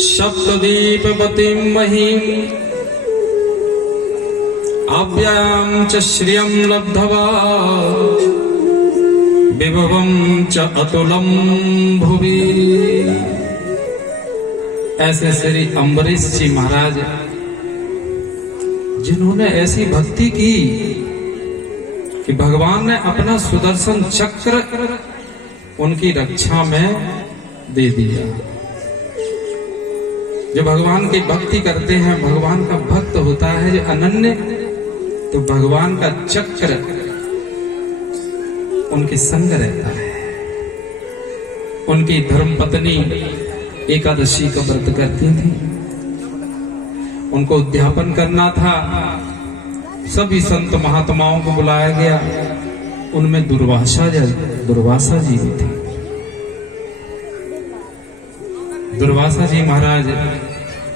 सप्तदीपवतीं महीं आव्यां च श्रियं लब्ध्वा विभवं च अतुलं भुवि। ऐसे श्री अम्बरीश जी महाराज जिन्होंने ऐसी भक्ति की कि भगवान ने अपना सुदर्शन चक्र उनकी रक्षा में दे दिया। जो भगवान की भक्ति करते हैं, भगवान का भक्त होता है जो अनन्य, तो भगवान का चक्र उनके संग रहता है। उनकी धर्मपत्नी एकादशी का व्रत करती थी, उनको उद्यापन करना था। सभी संत महात्माओं को बुलाया गया, उनमें दुर्वासा जी भी थे। दुर्वासा जी महाराज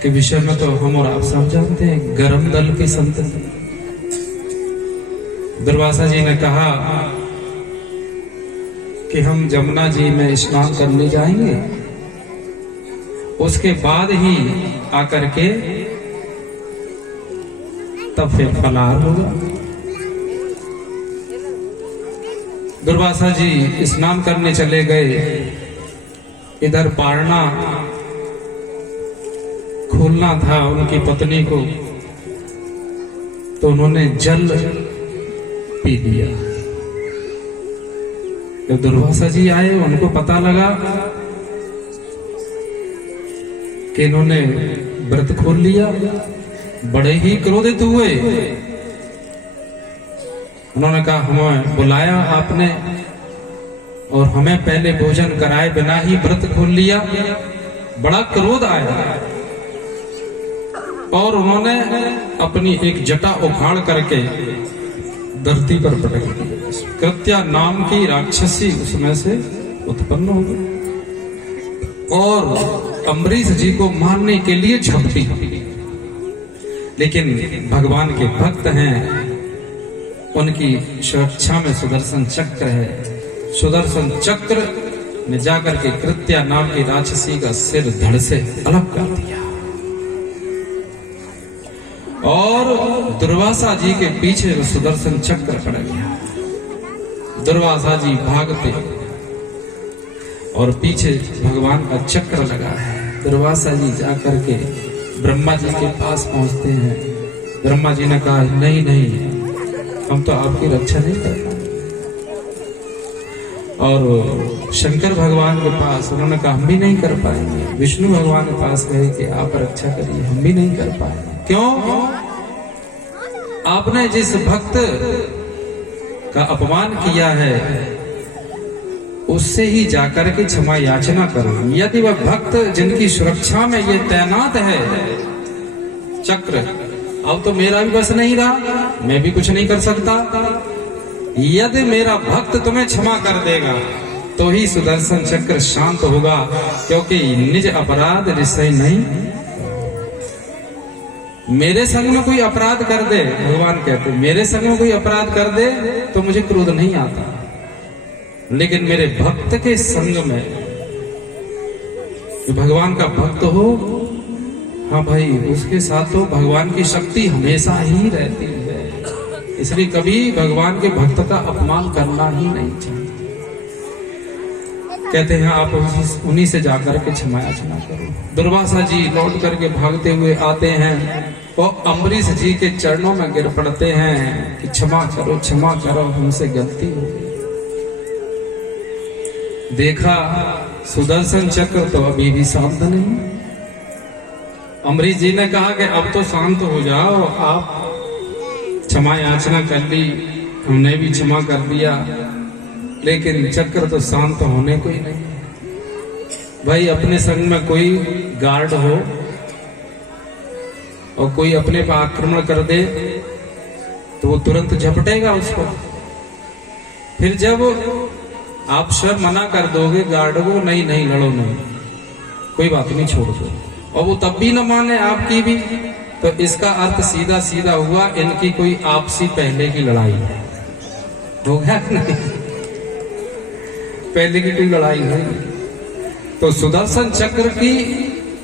के विषय में तो हम और आप सब जानते हैं, गरम दल के संत। दुर्वासा जी ने कहा कि हम जमुना जी में स्नान करने जाएंगे, उसके बाद ही आकर के तब फिर फलाहार होगा। दुर्वासा जी स्नान करने चले गए, इधर पारना खोलना था उनकी पत्नी को, तो उन्होंने जल पी लिया। जब दुर्वासा जी आए, उनको पता लगा कि इन्होंने व्रत खोल लिया, बड़े ही क्रोधित हुए। उन्होंने कहा हमें बुलाया आपने और हमें पहले भोजन कराए बिना ही व्रत खोल लिया। बड़ा क्रोध आया और उन्होंने अपनी एक जटा उखाड़ करके धरती पर पटक दी। कृत्या नाम की राक्षसी उसमें से उत्पन्न हो गई और अम्बरीश जी को मारने के लिए झपटी। लेकिन भगवान के भक्त हैं, उनकी सुरक्षा में सुदर्शन चक्र है। सुदर्शन चक्र ने जाकर के कृत्या नाम की राक्षसी का सिर धड़ से अलग कर दिया और दुर्वासा जी के पीछे सुदर्शन चक्र पड़ गया। दुर्वासा जी भागते और पीछे भगवान का चक्र लगा है। दुर्वासा जी जाकर के ब्रह्मा जी के पास पहुंचते हैं। ब्रह्मा जी ने कहा नहीं नहीं, हम तो आपकी रक्षा नहीं कर पाएंगे। और शंकर भगवान के पास उन्होंने कहा हम भी नहीं कर पाएंगे। विष्णु भगवान के पास गए कि आप रक्षा करिए, हम भी नहीं कर पाएंगे। क्यों? आपने जिस भक्त का अपमान किया है उससे ही जाकर के क्षमा याचना करो। यदि वह भक्त जिनकी सुरक्षा में ये तैनात है चक्र, अब तो मेरा भी बस नहीं रहा, मैं भी कुछ नहीं कर सकता। यदि मेरा भक्त तुम्हें क्षमा कर देगा तो ही सुदर्शन चक्र शांत होगा, क्योंकि निज अपराध निश्चय नहीं। मेरे संग में कोई अपराध कर दे, भगवान कहते मेरे संग में कोई अपराध कर दे तो मुझे क्रोध नहीं आता, लेकिन मेरे भक्त के संग में, जो भगवान का भक्त हो, हाँ भाई, उसके साथ तो भगवान की शक्ति हमेशा ही रहती है। इसलिए कभी भगवान के भक्त का अपमान करना ही नहीं चाहिए। कहते हैं आप उन्हीं से जाकर के क्षमा याचना करो। दुर्वासा जी लौट करके भागते हुए आते हैं और अम्बरीश जी के चरणों में गिर पड़ते हैं कि क्षमा करो, हमसे गलती हो गई। देखा सुदर्शन चक्र तो अभी भी शांत नहीं। अम्बरीश जी ने कहा कि अब तो शांत हो जाओ, आप क्षमा याचना कर ली, हमने भी क्षमा कर दिया, लेकिन चक्र तो शांत होने को ही नहीं। भाई अपने संग में कोई गार्ड हो और कोई अपने पर आक्रमण कर दे तो वो तुरंत झपटेगा उसको। फिर जब आप स्वयं मना कर दोगे गार्ड को, नहीं नहीं लड़ो नहीं, कोई बात नहीं, छोड़ दो, और वो तब भी न माने आपकी भी, तो इसका अर्थ सीधा सीधा हुआ इनकी कोई आपसी पहले की लड़ाई है। हो गया नहीं? पहले की कोई लड़ाई नहीं। तो सुदर्शन चक्र की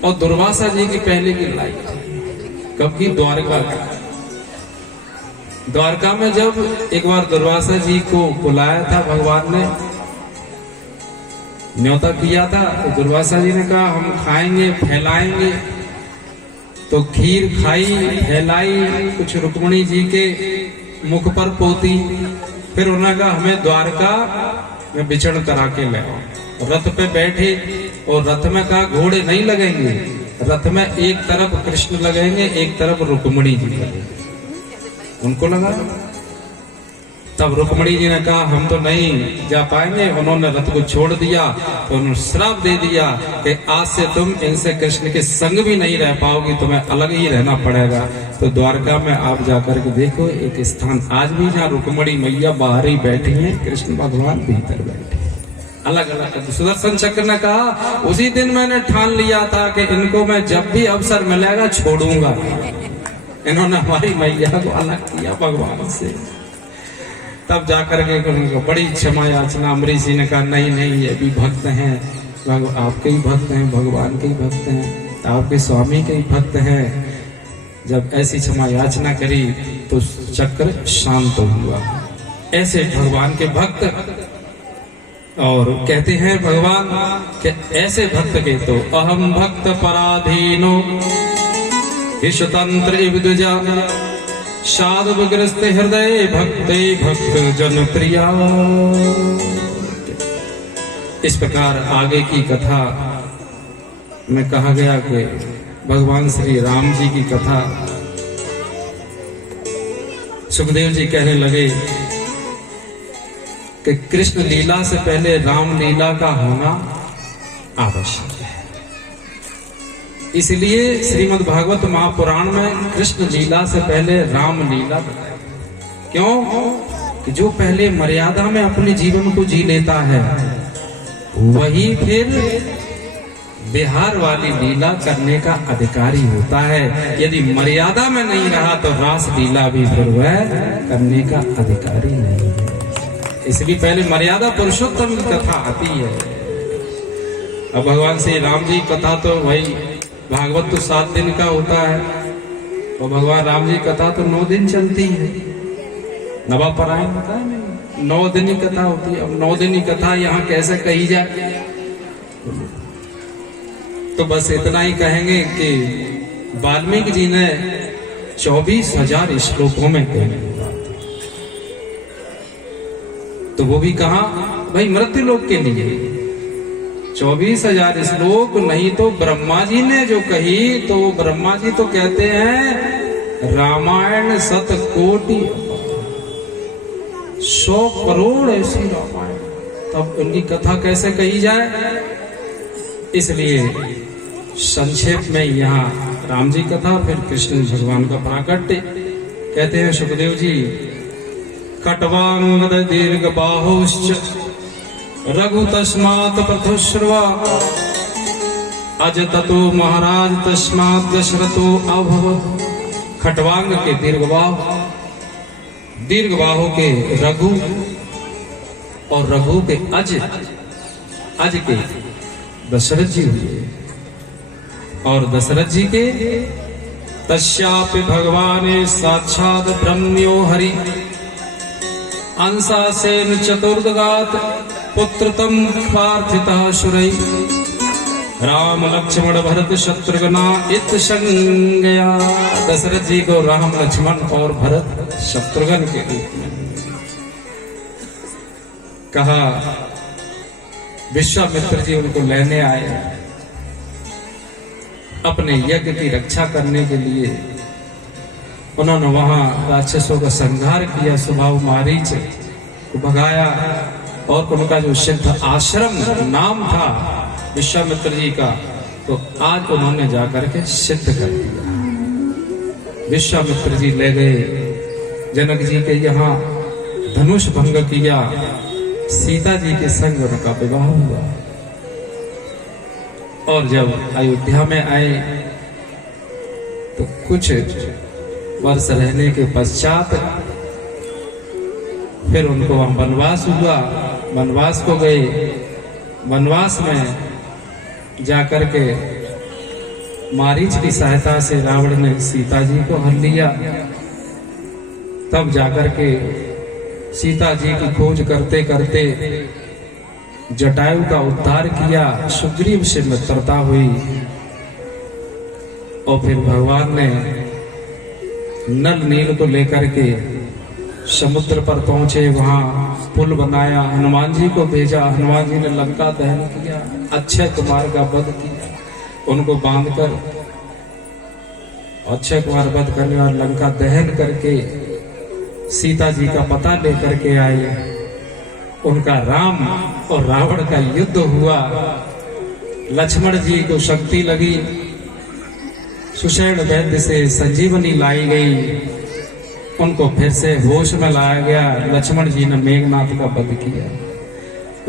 और दुर्वासा जी की पहले की लड़ाई कब की? द्वारका में जब एक बार दुर्वासा जी को बुलाया था भगवान ने, न्योता किया था, तो दुर्वासा जी ने कहा हम खाएंगे फैलाएंगे। तो खीर खाई फैलाई, कुछ रुक्मणी जी के मुख पर पोती, फिर उन्होंने कहा हमें द्वारका में विचरण करा के ले आओ। रथ पे बैठे और रथ में कहा घोड़े नहीं लगेंगे, रथ में एक तरफ कृष्ण लगेंगे एक तरफ रुक्मणी जी लगेंगे। उनको लगा, तब रुक्मणी जी ने कहा हम तो नहीं जा पाएंगे। उन्होंने रथ को छोड़ दिया तो उन्होंने श्राप दे दिया कि आज से तुम इनसे कृष्ण के संग भी नहीं रह पाओगी, तुम्हें अलग ही रहना पड़ेगा। तो द्वारका में आप जाकर के देखो एक स्थान आज भी जहाँ रुक्मणी मैया बाहर ही बैठी है, कृष्ण भगवान भीतर बैठे, अलग अलग। सुदर्शन चक्र ने कहा उसी दिन मैंने ठान लिया था कि इनको मैं जब भी अवसर मिलेगा छोड़ूंगा। इन्होंने हमारी मैया को अलग किया भगवान से। तब जाकर के उनको बड़ी क्षमा याचना, अमरीश जी ने कहा नहीं नहीं ये भी भक्त हैं, आपके ही भक्त हैं, भगवान के ही भक्त हैं, आपके स्वामी के ही भक्त हैं। जब ऐसी क्षमा याचना करी तो चक्र शांत हुआ। ऐसे भगवान के भक्त, और कहते हैं भगवान कि ऐसे भक्त के तो अहम भक्त पराधीनो विश्वतंत्र विदुजा साधुग्रस्त हृदय भक्ते भक्त जन प्रिया। इस प्रकार आगे की कथा में कहा गया कि भगवान श्री राम जी की कथा सुखदेव जी कहने लगे कि कृष्ण लीला से पहले राम लीला का होना आवश्यक है। इसलिए श्रीमद् भागवत महापुराण में कृष्ण लीला से पहले राम लीला बताई। क्यों? कि जो पहले मर्यादा में अपने जीवन को जी लेता है वही फिर बिहार वाली लीला करने का अधिकारी होता है। यदि मर्यादा में नहीं रहा तो रास लीला भी फिर वह करने का अधिकारी नहीं है। इसलिए पहले मर्यादा पुरुषोत्तम की कथा आती है। अब भगवान श्री राम जी कथा तो वही भागवत तो 7 दिन का होता है, और भगवान राम जी कथा तो 9 दिन चलती है। नवापरायण होता है नहीं, 9 दिन ही कथा होती है। अब 9 दिन ही कथा यहाँ कैसे कही जाए? तो बस इतना ही कहेंगे कि वाल्मीकि जी ने 24,000 श्लोकों में कही, तो वो भी कहा भाई मृत्यु लोक के लिए 24,000 श्लोक। नहीं तो ब्रह्मा जी ने जो कही, तो ब्रह्मा जी तो कहते हैं रामायण 7 कोटि 100 करोड़ ऐसी रामायण, तब उनकी कथा कैसे कही जाए? इसलिए संक्षेप में यहाँ राम जी कथा, फिर कृष्ण भगवान का प्राकट्य। कहते हैं सुखदेव जी, कटवांगद दीर्घ बाहुश्च रघु तस्मात् प्रथुश्रवा अज ततो महाराज तस्मात् दशरथो अभवत्। खटवांग के दीर्घ बाहु के रघु, और रघु के अज के दशरथ जी हुए, और दशरथ जी के तस्यापि भगवाने साक्षात ब्रह्म्यो हरि अंशासेन चतुर्दगात पुत्रतम प्रार्थितः सुरै राम लक्ष्मण भरत शत्रुघ्ना इत संज्ञया। दशरथ जी को राम लक्ष्मण और भरत शत्रुघ्न के रूप में कहा। विश्वामित्र जी उनको लेने आए अपने यज्ञ की रक्षा करने के लिए। उन्होंने वहां राक्षसों का संहार किया, स्वभाव मारीच को भगाया, और उनका जो सिद्ध आश्रम नाम था विश्वामित्र जी का, तो आज उन्होंने जाकर के सिद्ध कर दिया। विश्वामित्र जी ले गए जनक जी के यहाँ, धनुष भंग किया, सीता जी के संग उनका विवाह हुआ। और जब अयोध्या में आए तो कुछ वर्ष रहने के पश्चात फिर उनको वहां वनवास हुआ। वनवास को गए, वनवास में जाकर के मारीच की सहायता से रावण ने सीता जी को हर लिया। तब जाकर के सीता जी की खोज करते करते जटायु का उद्धार किया, सुग्रीव से मित्रता हुई और फिर भगवान ने नल नील को लेकर के समुद्र पर पहुंचे, वहां पुल बनाया, हनुमान जी को भेजा, हनुमान जी ने लंका दहन किया, अक्षय कुमार का वध किया, उनको बांधकर अक्षय कुमार वध करने और लंका दहन करके सीता जी का पता लेकर के आए। उनका राम और रावण का युद्ध हुआ, लक्ष्मण जी को शक्ति लगी, सुषेण वैद्य से संजीवनी लाई गई, उनको फिर से होश में लाया गया। लक्ष्मण जी ने मेघनाथ का वध किया।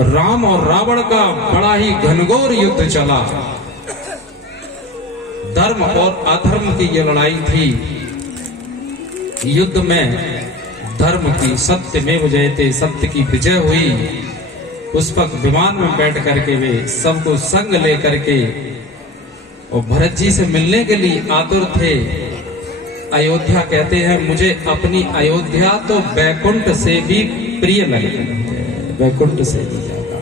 राम और रावण का बड़ा ही घनघोर युद्ध चला। धर्म और अधर्म की ये लड़ाई थी। युद्ध में धर्म की सत्य में जयते, सत्य की विजय हुई। पुष्पक विमान में बैठ करके वे सबको संग लेकर के और भरत जी से मिलने के लिए आतुर थे। अयोध्या कहते हैं मुझे अपनी अयोध्या तो बैकुंठ से भी प्रिय लगती है, बैकुंठ से भी ज्यादा।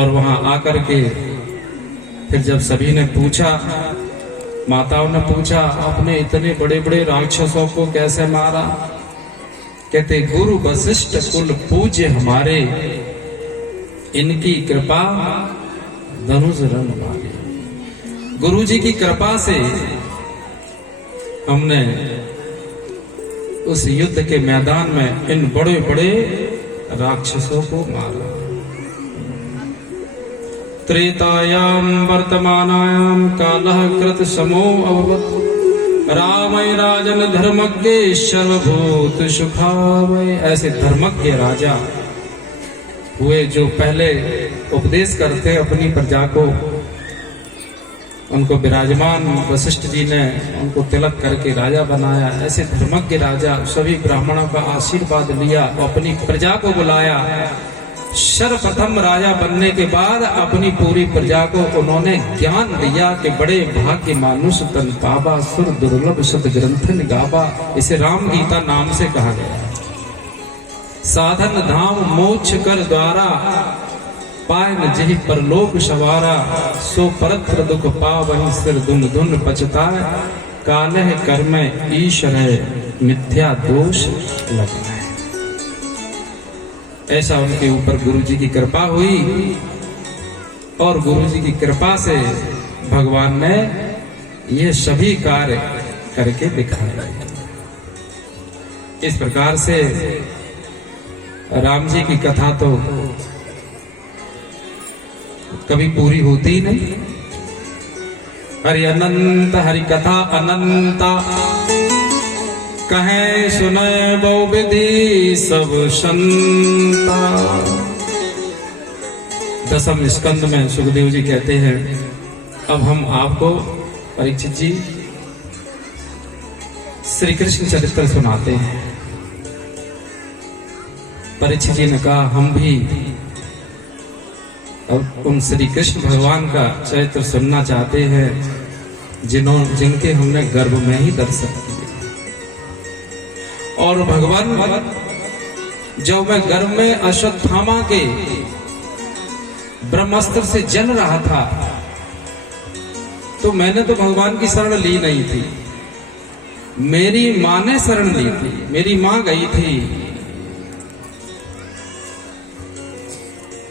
और वहां आकर के फिर जब सभी ने पूछा, माताओं ने पूछा, आपने इतने बड़े बड़े राक्षसों को कैसे मारा? कहते गुरु वशिष्ठ कुल पूज्य हमारे, इनकी कृपा धनुष रंग मारे। गुरु जी की कृपा से हमने उस युद्ध के मैदान में इन बड़े बड़े राक्षसों को मारा। त्रेतायाम वर्तमानायाम कालः कृत समो अभवत्, रामय राजन धर्मज्ञ सर्वभूत सुखावय। ऐसे धर्मज्ञ राजा हुए जो पहले उपदेश करते अपनी प्रजा को। उनको विराजमान वशिष्ठ जी ने उनको तिलक करके राजा बनाया। ऐसे धर्मज्ञ राजा सभी ब्राह्मणों का आशीर्वाद लिया, अपनी प्रजा को बुलाया। सर्वप्रथम राजा बनने के बाद अपनी पूरी प्रजा को उन्होंने ज्ञान दिया कि बड़े भाग्य मानुष तन पावा, सुर दुर्लभ सद ग्रंथन गावा। इसे राम गीता नाम से कहा गया है। साधन धाम मोक्ष कर द्वारा, पाय न जहि परलोक सवारा। सो परत्र दुख पावहि सिर धुन धुन पछताए, कालह कर्म ईश्वर मिथ्या दोष लगना है। ऐसा उनके ऊपर गुरु जी की कृपा हुई और गुरु जी की कृपा से भगवान ने ये सभी कार्य करके दिखाए। इस प्रकार से राम जी की कथा तो कभी पूरी होती ही नहीं। हरि अनंत हरि कथा अनंता, कहे सुने बहु विधि सब संता। दसम स्कंद में सुखदेव जी कहते हैं, अब हम आपको परीक्षित जी श्री कृष्ण चरित्र सुनाते हैं। परीक्षित जी ने कहा हम भी अब उन श्री कृष्ण भगवान का चरित्र सुनना चाहते हैं जिनके हमने गर्भ में ही दर्शन किए। और भगवान जब मैं गर्भ में अश्वत्थामा के ब्रह्मास्त्र से जल रहा था तो मैंने तो भगवान की शरण ली नहीं थी, मेरी मां ने शरण ली थी। मेरी मां गई थी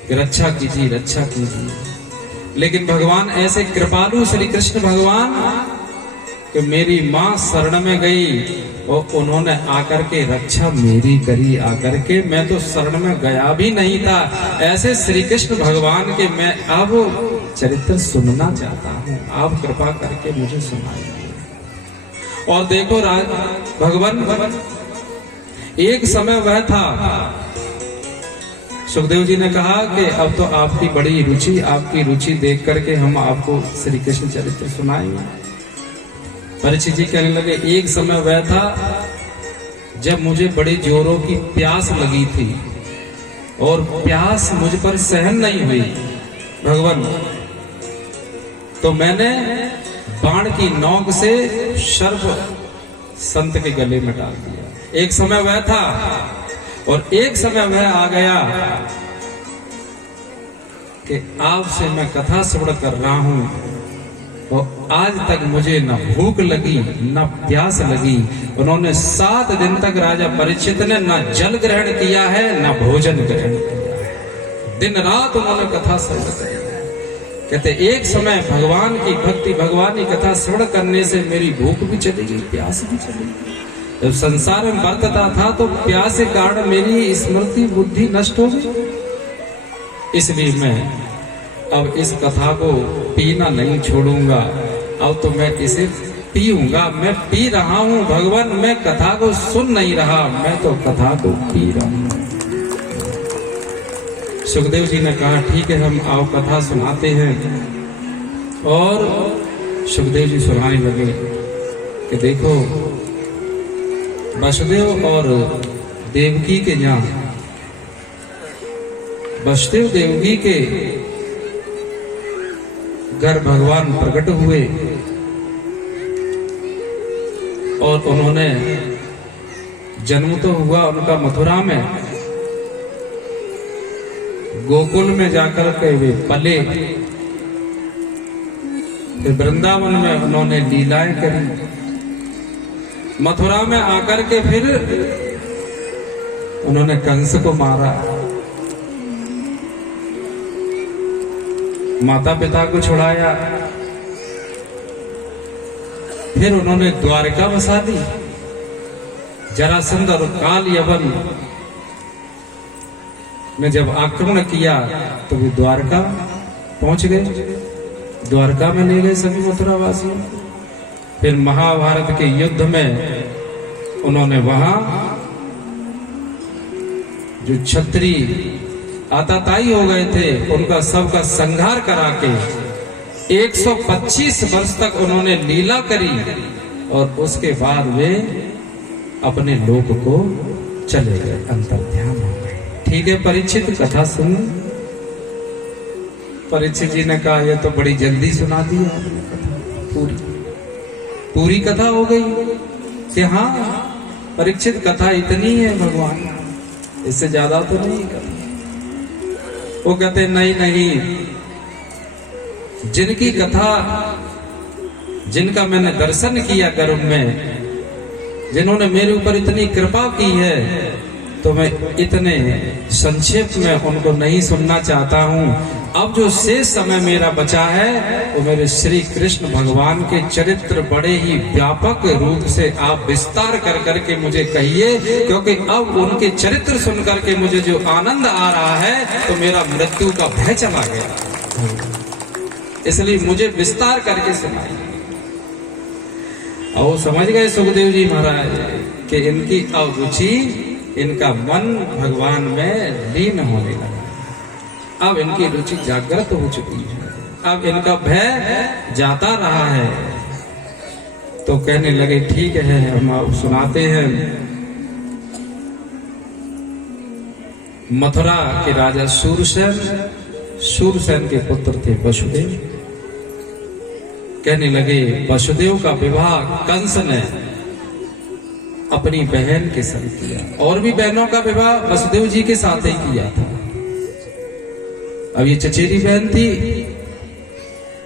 कि रक्षा कीजिए रक्षा कीजिए, लेकिन भगवान ऐसे कृपालु श्री कृष्ण भगवान कि मेरी मां शरण में गई और उन्होंने आकर के रक्षा मेरी करी। आकर के मैं तो शरण में गया भी नहीं था। ऐसे श्री कृष्ण भगवान के मैं अब चरित्र सुनना चाहता हूँ, आप कृपा करके मुझे सुनाइए। और देखो भगवान एक समय वह था, सुखदेव जी ने कहा कि अब तो आपकी बड़ी रुचि, आपकी रुचि देख करके हम आपको श्री कृष्ण चरित्र सुनाएंगे। परीक्षित जी कहने लगे एक समय वह था जब मुझे बड़े जोरों की प्यास लगी थी और प्यास मुझ पर सहन नहीं हुई। भगवान, तो मैंने बाण की नोक से सर्प संत के गले में डाल दिया। एक समय वह था और एक समय वह आ गया कि आपसे मैं कथा श्रवण कर रहा हूं और आज तक मुझे न भूख लगी न प्यास लगी। उन्होंने 7 दिन तक राजा परीक्षित ने न जल ग्रहण किया है न भोजन ग्रहण किया है। दिन रात उन्होंने कथा श्रवण की। कहते एक समय भगवान की भक्ति, भगवान की कथा श्रवण करने से मेरी भूख भी चली गई, प्यास भी चली गई। जब संसार में बरतता था तो प्यास के कारण मेरी स्मृति बुद्धि नष्ट हो गई। इसलिए मैं अब इस कथा को पीना नहीं छोड़ूंगा। अब तो मैं इसे पीऊंगा। मैं पी रहा हूं भगवान, मैं कथा को सुन नहीं रहा, मैं तो कथा को पी रहा हूं। सुखदेव जी ने कहा ठीक है, हम आओ कथा सुनाते हैं। और सुखदेव जी सुनाने लगे कि देखो वसुदेव और देवकी के यहाँ, वसुदेव देवकी के घर भगवान प्रकट हुए और उन्होंने जन्म तो हुआ उनका मथुरा में, गोकुल में जाकर के वे पले, फिर वृंदावन में उन्होंने लीलाएं करी, मथुरा में आकर के फिर उन्होंने कंस को मारा, माता पिता को छुड़ाया, फिर उन्होंने द्वारका बसा दी। जरासंध और काल यवन ने जब आक्रमण किया तो वे द्वारका पहुंच गए, द्वारका में ले गए सभी मथुरावासियों। फिर महाभारत के युद्ध में उन्होंने वहां जो क्षत्रिय आताताई हो गए थे उनका सबका संहार करा के 125 वर्ष तक उन्होंने लीला करी और उसके बाद वे अपने लोक को चले गए, अंतर्ध्यान हो गए। ठीक है परीक्षित, कथा सुन। परीक्षित जी ने कहा यह तो बड़ी जल्दी सुना दी आपने कथा, पूरी कथा हो गई कि हाँ परीक्षित कथा इतनी है भगवान, इससे ज्यादा तो नहीं कथा। वो कहते नहीं नहीं, जिनकी कथा, जिनका मैंने दर्शन किया गर्भ में, जिन्होंने मेरे ऊपर इतनी कृपा की है, तो मैं इतने संक्षेप में उनको नहीं सुनना चाहता हूं। अब जो शेष समय मेरा बचा है वो मेरे श्री कृष्ण भगवान के चरित्र बड़े ही व्यापक रूप से आप विस्तार कर करके मुझे कहिए, क्योंकि अब उनके चरित्र सुन करके मुझे जो आनंद आ रहा है तो मेरा मृत्यु का भय चला गया, इसलिए मुझे विस्तार करके सुनाइए। और समझ गए सुखदेव जी महाराज कि इनकी अरुचि, इनका मन भगवान में लीन होने लगा। अब इनकी रुचि जागृत हो चुकी है, अब इनका भय जाता रहा है। तो कहने लगे ठीक है हम आप सुनाते हैं। मथुरा के राजा शूरसेन, शूरसेन के पुत्र थे वसुदेव। कहने लगे वसुदेव का विवाह कंस ने अपनी बहन के संग किया, और भी बहनों का विवाह वसुदेव जी के साथ ही किया था। अब ये चचेरी बहन थी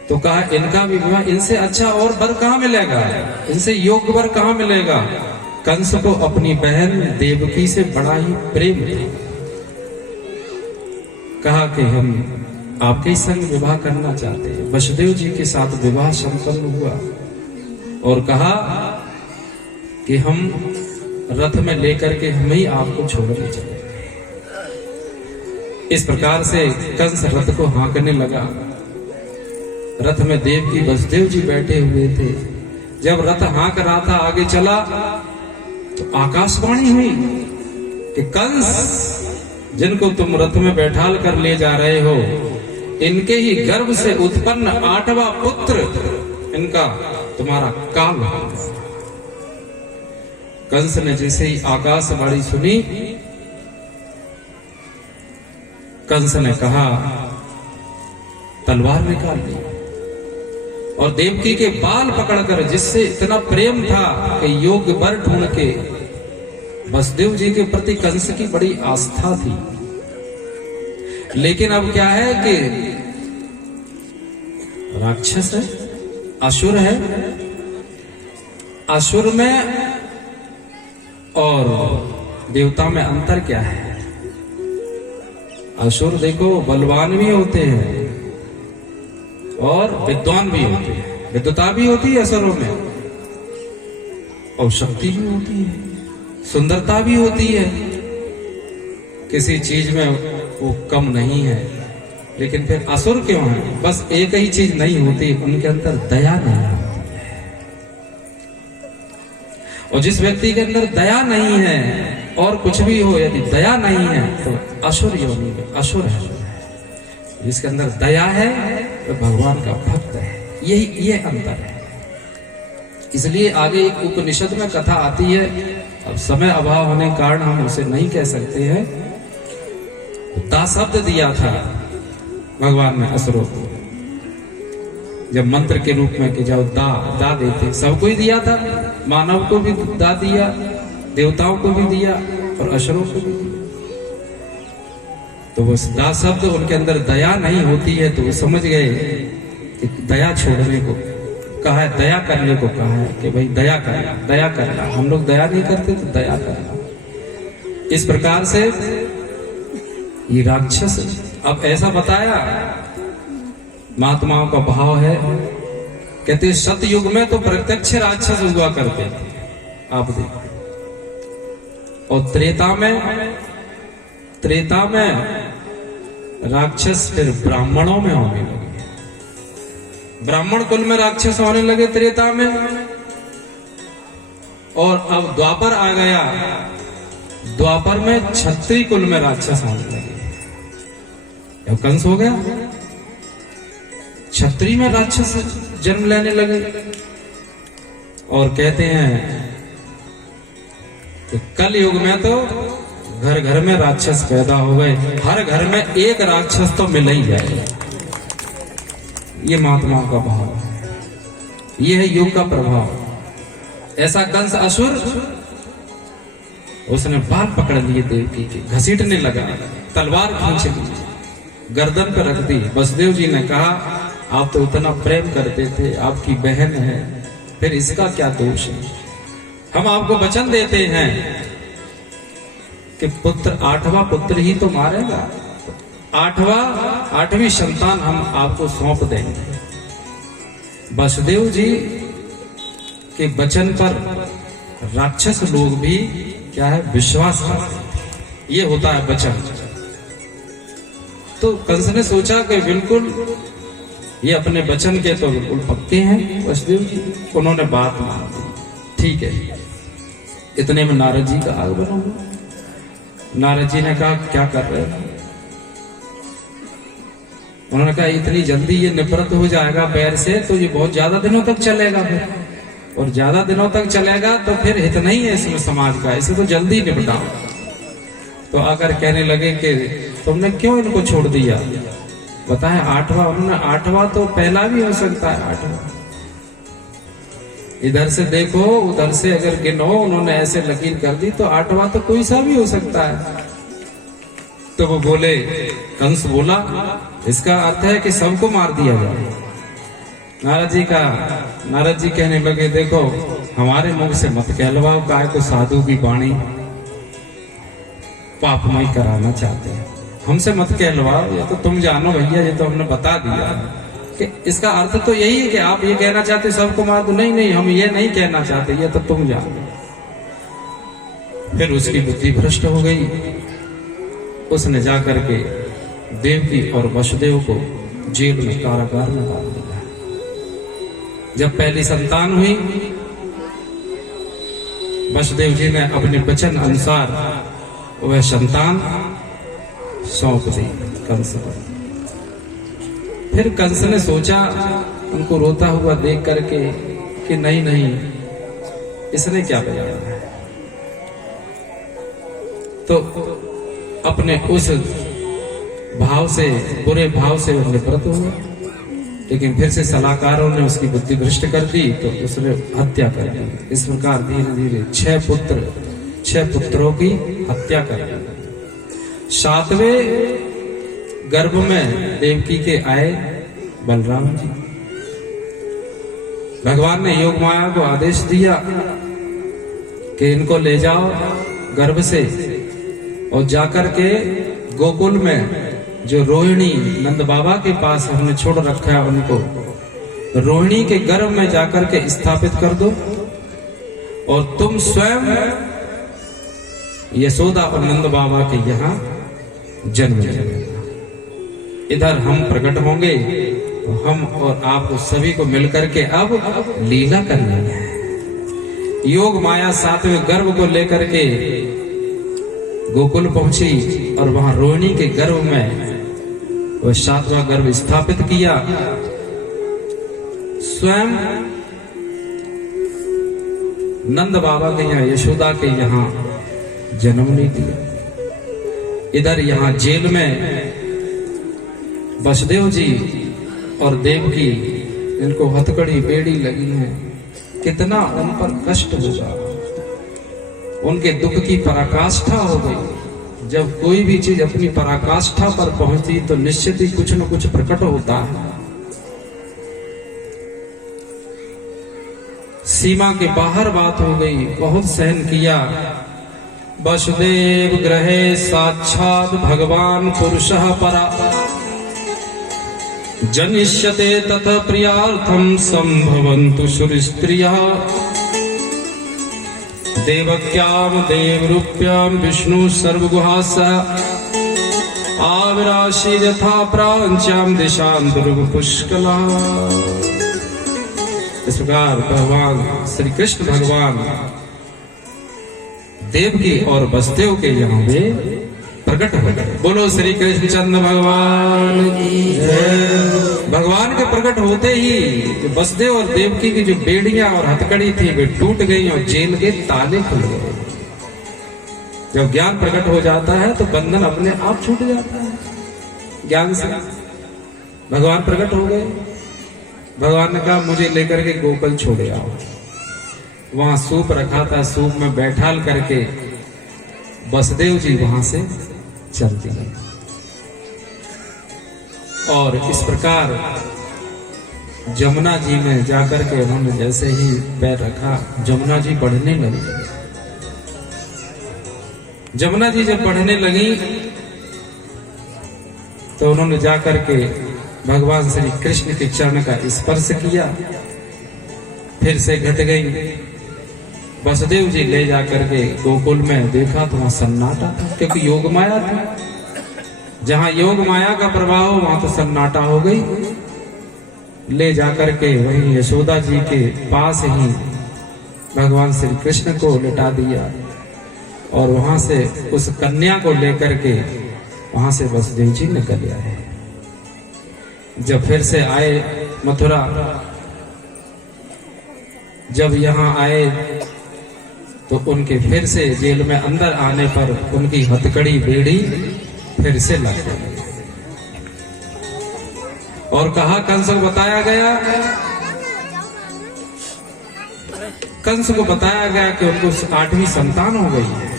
तो कहा इनका भी विवाह, इनसे अच्छा और वर कहां मिलेगा, इनसे योग्य वर कहां मिलेगा। कंस को अपनी बहन देवकी से बड़ा ही प्रेम था। कहा कि हम आपके संग विवाह करना चाहते हैं। वसुदेव जी के साथ विवाह संपन्न हुआ और कहा कि हम रथ में लेकर के हम ही आपको छोड़ने चले। इस प्रकार से कंस रथ को हाँकने लगा। रथ में देवकी वसुदेव जी बैठे हुए थे। जब रथ हाँक रहा था आगे चला तो आकाशवाणी हुई कि कंस, जिनको तुम रथ में बैठाल कर ले जा रहे हो, इनके ही गर्भ से उत्पन्न 8वां पुत्र इनका तुम्हारा काल हो। कंस ने जैसे ही आकाशवाणी सुनी, कंस ने कहा तलवार निकाल ली और देवकी के बाल पकड़कर, जिससे इतना प्रेम था कि योग्य वर ढूंढ के, वसुदेव जी के प्रति कंस की बड़ी आस्था थी। लेकिन अब क्या है कि राक्षस है, असुर है, असुर में और देवता में अंतर क्या है? असुर देखो बलवान भी होते हैं और विद्वान भी होते हैं, विद्वता भी होती है असुरों में, और शक्ति भी होती है, सुंदरता भी होती है, किसी चीज में वो कम नहीं है। लेकिन फिर असुर क्यों है? बस एक ही चीज नहीं होती, उनके अंदर दया नहीं होती है। और जिस व्यक्ति के अंदर दया नहीं है, और कुछ भी हो, यदि दया नहीं है तो असुर योनि में असुर है। जिसके अंदर दया है तो भगवान का भक्त है। यही ये अंतर है। इसलिए आगे एक उपनिषद में कथा आती है, अब समय अभाव होने के कारण हम उसे नहीं कह सकते हैं। दा शब्द दिया था भगवान ने असुरों को, जब मंत्र के रूप में कि जाओ दा देते, सबको ही दिया था, मानव को भी दा दिया, देवताओं को भी दिया और असुरों को भी दिया। तो वो दा शब्द, उनके अंदर दया नहीं होती है, तो वो समझ गए कि दया छोड़ने को कहा है, दया करने को कहा है कि भाई दया करना, दया करना। हम लोग दया नहीं करते तो दया करना। इस प्रकार से ये राक्षस, अब ऐसा बताया, महात्माओं का भाव है, कहते सतयुग में तो प्रत्यक्ष राक्षस हुआ करते थे, आप देखो, और त्रेता में राक्षस फिर ब्राह्मणों में होने लगे। ब्राह्मण कुल में राक्षस होने लगे त्रेता में, और अब द्वापर आ गया, द्वापर में क्षत्रिय कुल में राक्षस होने लगे। अब कंस हो गया, क्षत्रिय में राक्षस जन्म लेने लगे। और कहते हैं कि कल युग में तो घर घर में राक्षस पैदा हो गए, हर घर में एक राक्षस तो मिल ही जाएगा। ये महात्माओं का भाव है, ये है युग का प्रभाव। ऐसा कंस असुर, उसने बाल पकड़ लिए देवकी के, घसीटने लगा, तलवार खींच ली, गर्दन पर रख दी। वसुदेव जी ने कहा, आप तो इतना प्रेम करते थे, आपकी बहन है, फिर इसका क्या दोष है? हम आपको वचन देते हैं कि पुत्र, 8वां पुत्र ही तो मारेगा, 8वीं संतान हम आपको सौंप देंगे। वसुदेव जी के वचन पर राक्षस लोग भी क्या है, विश्वास करते हैं। ये होता है वचन। तो कंस ने सोचा कि बिल्कुल ये अपने वचन के तो बिल्कुल पक्के हैं वसुदेव जी, उन्होंने बात मान ली, ठीक है। इतने में नारद जी का आगमन हुआ। नारद जी ने कहा, क्या कर रहे हो? उन्होंने कहा, इतनी जल्दी ये निवृत्त हो जाएगा पैर से तो ये बहुत ज्यादा दिनों तक चलेगा, फिर और ज्यादा दिनों तक चलेगा तो फिर हित नहीं है इसमें समाज का, इसे तो जल्दी निपटाओ। तो आकर कहने लगे कि तुमने क्यों इनको छोड़ दिया? बताए 8वां। उन्होंने 8वां तो पहला भी हो सकता है, 8वां। इधर से देखो, उधर से अगर गिनो, उन्होंने ऐसे लकीर कर दी तो 8वां तो कोई सा भी हो सकता है। तो वो बोले, कंस बोला, इसका अर्थ है कि सबको मार दिया जाए। नारद जी कहने लगे, देखो हमारे मुख से मत कहलवाओ, काय को साधु की वाणी पापमय कराना चाहते हैं, हमसे मत कहलवाओ। ये तो तुम जानो भैया, ये तो हमने बता दिया कि इसका अर्थ तो यही है कि आप ये कहना चाहते सबको मार दो। नहीं, हम ये नहीं कहना चाहते, ये तो तुम जानो। फिर उसकी बुद्धि भ्रष्ट हो गई। उसने जाकर के देवकी और वसुदेव को जेल में, कारागार में डाल दिया। जब पहली संतान हुई, वसुदेव जी ने अपने वचन अनुसार वह संतान सौंप दी कंस पर। फिर कंस ने सोचा, उनको रोता हुआ देख करके, कि नहीं, इसने क्या बजाया है। तो अपने उस भाव से, बुरे भाव से निवृत्त हुआ। लेकिन फिर से सलाहकारों ने उसकी बुद्धि भ्रष्ट कर दी तो उसने हत्या कर दी। इस प्रकार धीरे धीरे 6 पुत्रों की हत्या कर दी। 7वें गर्भ में देवकी के आए बलराम जी। भगवान ने योग माया को आदेश दिया कि इनको ले जाओ गर्भ से और जाकर के गोकुल में जो रोहिणी नंद बाबा के पास हमने छोड़ रखा है उनको रोहिणी के गर्भ में जाकर के स्थापित कर दो और तुम स्वयं यशोदा और नंद बाबा के यहाँ जन्म लेना। इधर हम प्रकट होंगे तो हम और आप सभी को मिलकर के अब लीला करनी है। योग माया 7वें गर्भ को लेकर के गोकुल पहुंची और वहां रोहिणी के गर्भ में वह 7वां गर्भ स्थापित किया। स्वयं नंद बाबा के यहाँ यशोदा के यहाँ जन्म नहीं दिया। इधर यहाँ जेल में वसुदेव जी और देवकी इनको हथकड़ी बेड़ी लगी है। कितना उन पर कष्ट होगा, उनके दुख की पराकाष्ठा हो गई। जब कोई भी चीज अपनी पराकाष्ठा पर पहुंचती तो निश्चित ही कुछ न कुछ प्रकट होता है। सीमा के बाहर बात हो गई, बहुत सहन किया। वसुदेव ग्रहे साक्षात भगवान पुरुषः परा जनिष्यते तत प्रियार्थम संभवन्तु सुरस्त्रियः देवक्याम देवरूप्याम विष्णु सर्वगुहास आविराशी यथा प्राच्याम दिशां दुर्ग पुष्कला। इस प्रकार भगवान श्री कृष्ण भगवान देवकी और वसुदेव के यहाँ वे प्रकट हो गए। बोलो श्री कृष्ण चंद्र भगवान की जय। भगवान के प्रकट होते ही वसुदेव और देवकी की जो बेड़ियां और हथकड़ी थी वे टूट गई और जेल के ताले खुल गए। जब ज्ञान प्रकट हो जाता है तो बंधन अपने आप छूट जाता है ज्ञान से। भगवान प्रकट हो गए। भगवान ने कहा मुझे लेकर के गोकुल छोड़े आओ। वहां सूप रखा था, सूप में बैठाल करके वसुदेव जी वहां से चल दिए। और इस प्रकार जमुना जी में जाकर के उन्होंने जैसे ही पैर रखा जमुना जी बढ़ने लगी। जमुना जी जब बढ़ने लगी तो उन्होंने जाकर के भगवान श्री कृष्ण के चरण का स्पर्श किया। फिर से घट गई। वसुदेव जी ले जाकर के गोकुल में देखा तो वहां सन्नाटा था, क्योंकि योग माया थी। जहां योग माया का प्रभाव वहां तो सन्नाटा हो गई। ले जाकर के वहीं यशोदा जी के पास ही भगवान श्री कृष्ण को लिटा दिया और वहां से उस कन्या को लेकर के वहां से वसुदेव जी निकल आए। जब फिर से आए मथुरा, जब यहाँ आए तो उनके फिर से जेल में अंदर आने पर उनकी हथकड़ी बेड़ी फिर से लग गई और कहा कंस को बताया गया, कंस को बताया गया कि उनको 8वीं संतान हो गई है।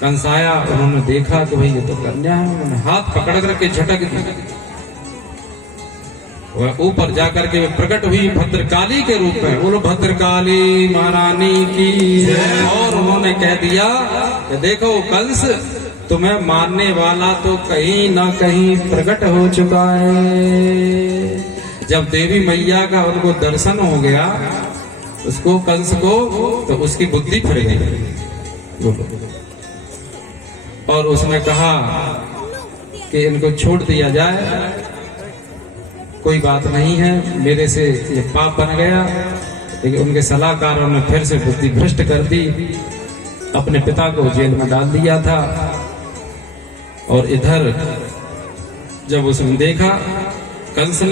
कंस आया, उन्होंने देखा कि भाई ये तो कन्या है। उन्होंने हाथ पकड़ करके झटक दी। वह ऊपर जाकर के प्रकट हुई भद्रकाली के रूप में। बोलो भद्रकाली महारानी की। और उन्होंने कह दिया कि देखो कंस, तुम्हें मारने वाला तो कहीं ना कहीं प्रकट हो चुका है। जब देवी मैया का उनको दर्शन हो गया उसको कंस को, तो उसकी बुद्धि फिर गई और उसने कहा कि इनको छोड़ दिया जाए, कोई बात नहीं है, मेरे से ये पाप बन गया। लेकिन उनके सलाहकारों ने फिर से बुद्धि भ्रष्ट कर दी, अपने पिता को जेल में डाल दिया था। और इधर जब उसने देखा कंस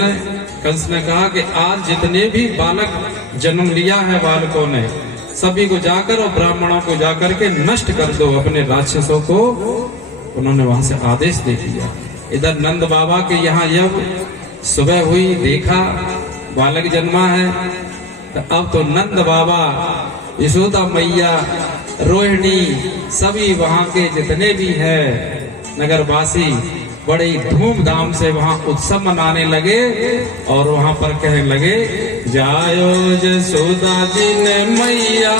ने कहा कि आज जितने भी बालक जन्म लिया है बालकों ने, सभी को जाकर और ब्राह्मणों को जाकर के नष्ट कर दो। अपने राक्षसों को उन्होंने वहां से आदेश दे दिया। इधर नंद बाबा के यहाँ सुबह हुई, देखा बालक जन्मा है। तो अब तो नंद बाबा, यशोदा मैया, रोहिणी, सभी वहां के जितने भी है नगरवासी बड़े धूमधाम से वहां उत्सव मनाने लगे और वहां पर कहने लगे, जायो यशोदा जी ने मैया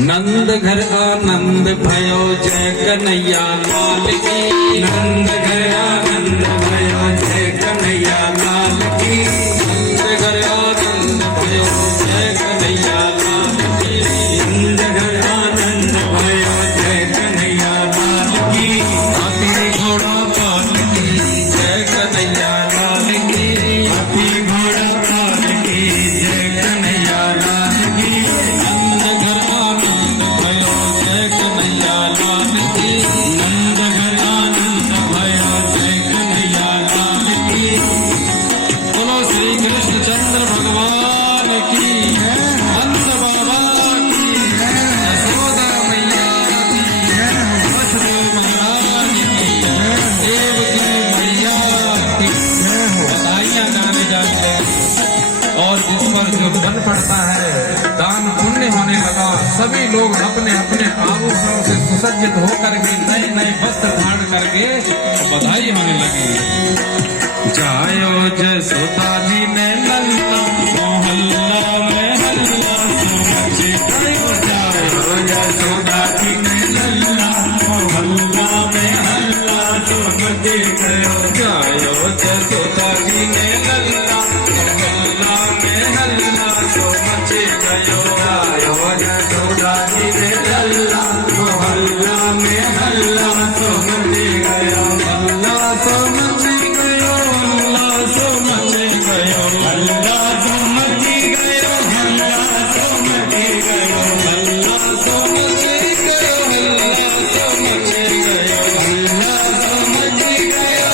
नंद घर आनंद भयो, जय कन्हैया लाल की। नंद घर आनंद भयो, जय कन्हैया लाल की। नंद घर आनंद भयो, जय कन्हैया लाल की। नंद घर आनंद भयो, जय कन्हैया लाल की। हाथी घोड़ा पाल की, जय कन्हैया लाल की। हाथी घोड़ा पाल की, जय कन्हैया लाल की। नंद घर आनंद भयो, जय कन्हैया लाल की। नंद घर आनंद भयो, जय कन्हैया लाल की। बोलो श्री कृष्णचंद्र भगवान की, नंद बाबा की, यशोदा मैया की, वसुदेव महाराज की, देवकी मैया की बधाइयां गाने जाते हैं। और जिस पर जो बन पड़ता है, दान पुण्य होने लगा, सभी लोग अपने अपने आभूषणों से सुसज्जित होकर के नए नए वस्त्र धारण करके बधाई होने लगी। जायो यशोदा जी ने लल्ला, मोहल्ला में हल्ला सो मचे गयो। जायो यशोदा जी ने लल्ला, मोहल्ला में हल्ला सो मचे गयो। जायो यशोदा जी ने लल्ला, मोहल्ला में हल्ला सो मचे गयो। जायो यशोदा जी ने लल्ला, मोहल्ला में हल्ला सो मचे गयो। हल्ला सो मचे गयो, हल्ला सो मचे गयो। हल्ला सो मचे गयो, हल्ला सो मचे गयो। हल्ला सो मचे गयो, हल्ला सो मचे गयो। हल्ला सो मचे गयो,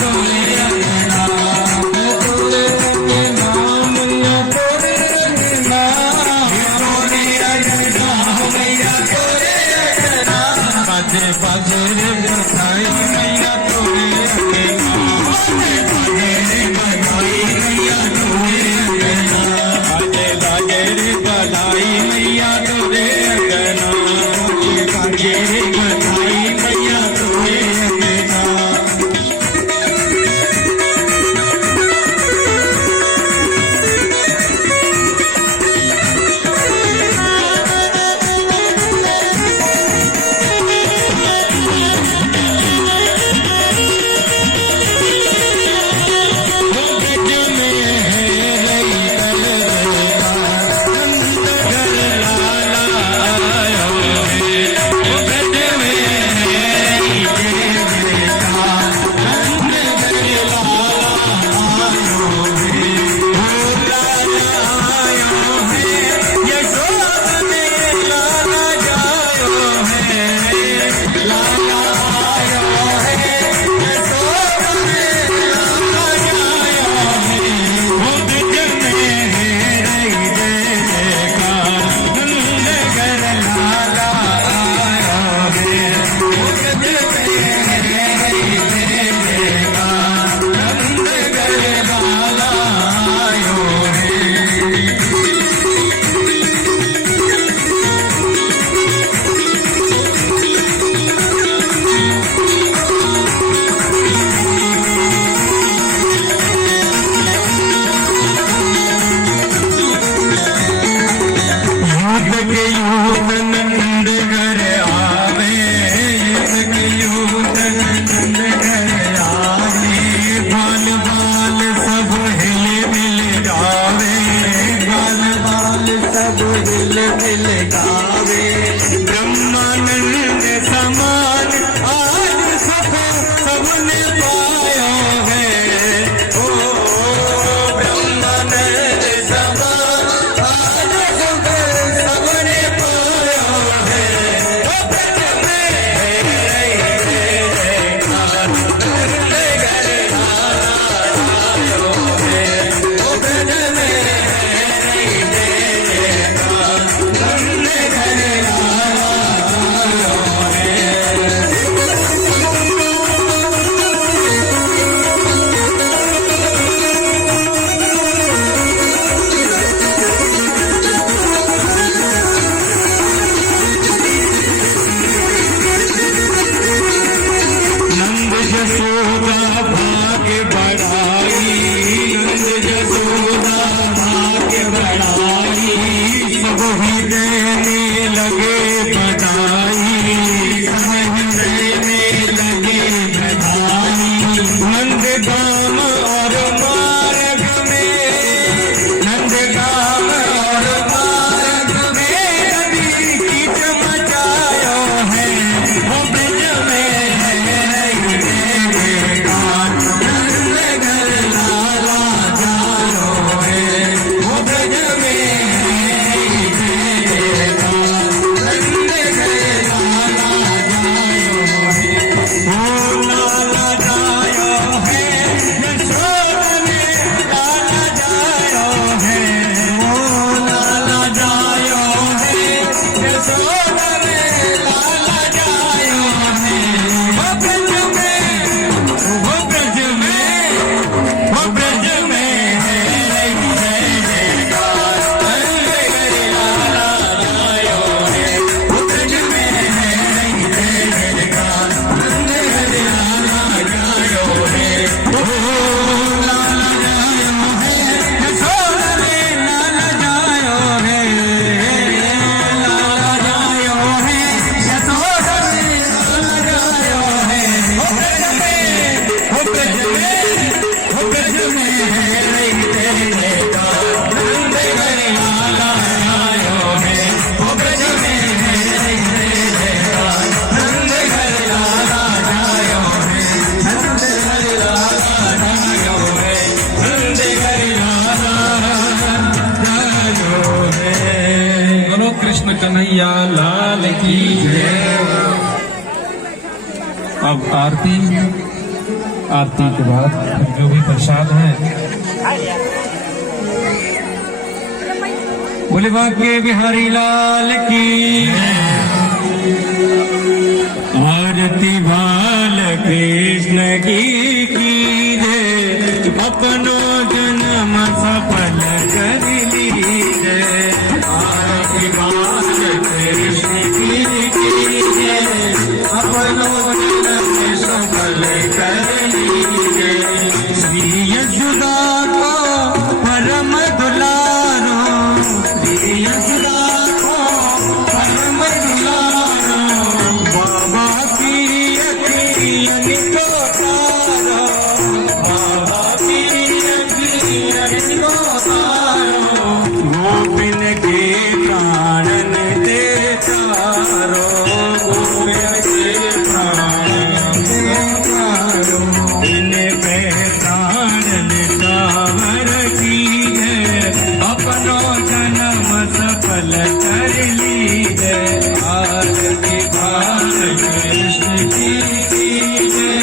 तोरे अंगना तोरे अंगना मैया तोरे अंगना तोरे अंगना मैया तोरे अंगना बाजे बाजे रे बधाई मैया तोरे अंगना बाजे रे बधाई मैया तोरे अंगना बाजे बाजे रे बधाई मैया तोरे अंगना बाजे रे बधाई मैया तोरे अंगना ब्रह्मानंद समान आज सुख सबने पाया है ओ ब्रह्मानंद समान आज सुख सबने पाया है ओ ब्रज में ओ ब्रज में यशोदा भाग्य बढ़ाई नंद यशोदा भाग्य बढ़ाई सब ही देने लगे बधाई सब ही देने लगे बधाई नंद गाम और मार्ग में नंद गाम और मार्ग में नदी की चमचायो है वो ब्रज में कृष्ण कन्हैया लाल की जय। अब आरती आरती के बाद जो भी प्रसाद है बोले बांके बिहारी लाल की आरती बाल कृष्ण की जय अपनो जन्म सफल कर लीजे आरती बाल कृष्ण की जय अपनो जन्म सफल कर लीजे श्री यशोदा को परम दुलारो श्री यशोदा को परम दुलारो बाबा की अखियन को तारो बाबा की अखियन को तारो गोपिन के प्राणन दे तारो गोपिन के प्राणन दे तारो इन पहचान कावर की है अपनो जन्म सफल कर लीजे आरती बाल कृष्ण की जय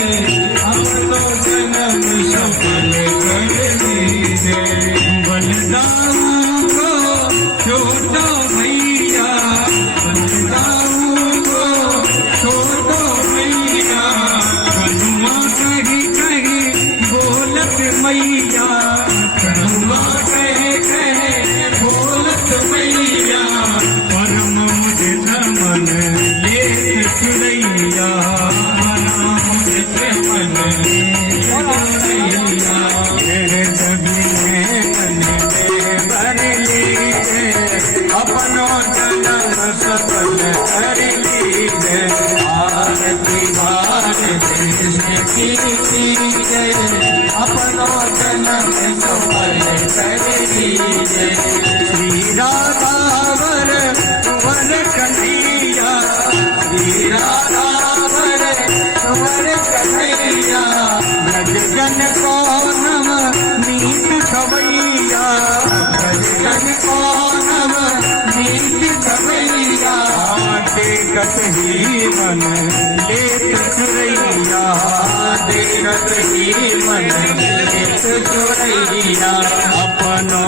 अपनो जन्म सफल कर लीजे बलदाऊ को छोटो भैया बलदाऊ को छोटो भैया कनुआ कही कही बोलत मैया कनुआ कहे कहे बोलत मैया परम मुझे मन ले चुरैया मना मुझे मन चुरैया तेरे सभी मन में भर लीजे अपनो जन्म सफल कर लीजे आरती बाल कृष्ण की जय अपनो जन्म सफल कर लीजे श्री राधावर वर कन्हैया श्री राधावर वर कन्हैया ब्रज जन को नम नीत खवैया ब्रज जन को नम नीत खवैया देखत ही मन लेत चुरैया देखत ही मन लेत चुरैया अपनो